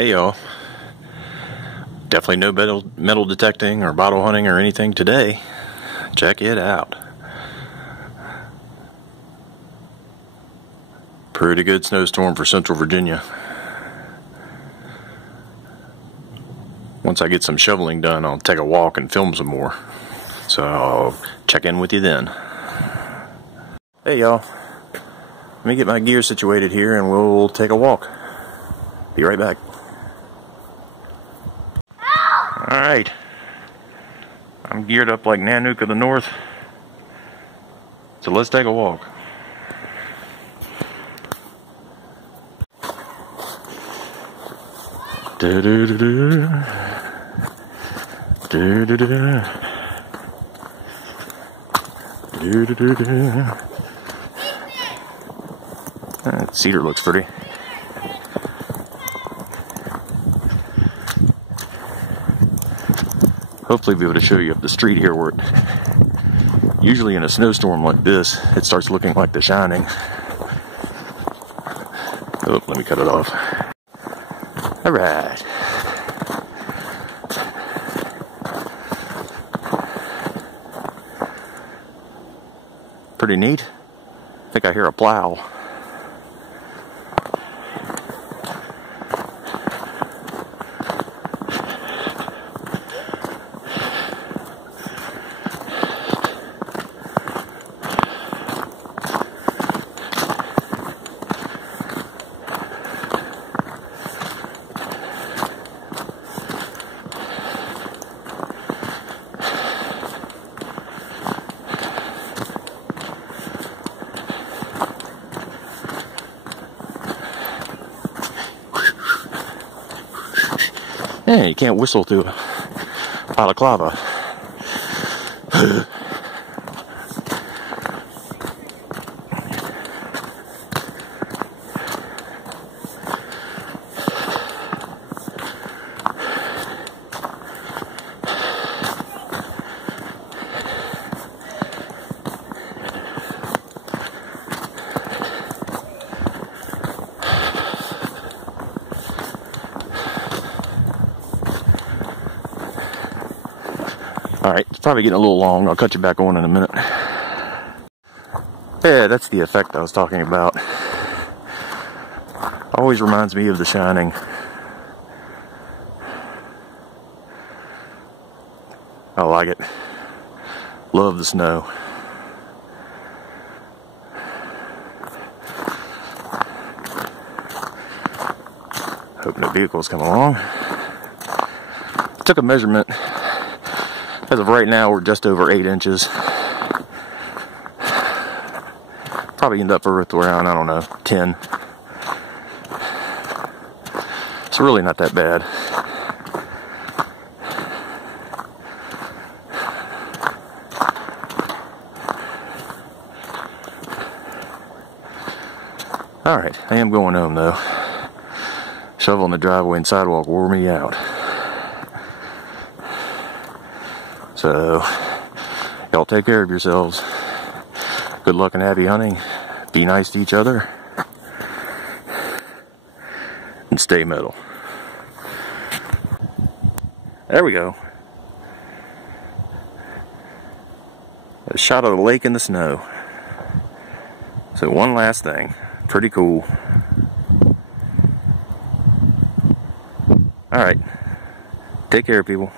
Hey y'all, definitely no metal detecting or bottle hunting or anything today. Check it out. Pretty good snowstorm for Central Virginia. Once I get some shoveling done, I'll take a walk and film some more. So I'll check in with you then. Hey y'all, let me get my gear situated here and we'll take a walk. Be right back. Alright, I'm geared up like Nanook of the North, so let's take a walk. That cedar looks pretty. Hopefully be able to show you up the street here where usually in a snowstorm like this, it starts looking like The Shining. Oh, let me cut it off. Alright. Pretty neat. I think I hear a plow. Yeah, you can't whistle through a balaclava. Alright, it's probably getting a little long. I'll cut you back on in a minute. Yeah, that's the effect I was talking about. Always reminds me of The Shining. I like it. Love the snow. Hope no vehicles come along. Took a measurement. As of right now, we're just over 8 inches. Probably end up with around, I don't know, 10. It's really not that bad. Alright, I am going home though. Shovel in the driveway and sidewalk wore me out. So, y'all take care of yourselves. Good luck and happy hunting. Be nice to each other. And stay metal. There we go. A shot of the lake in the snow. So one last thing. Pretty cool. Alright. Take care, people.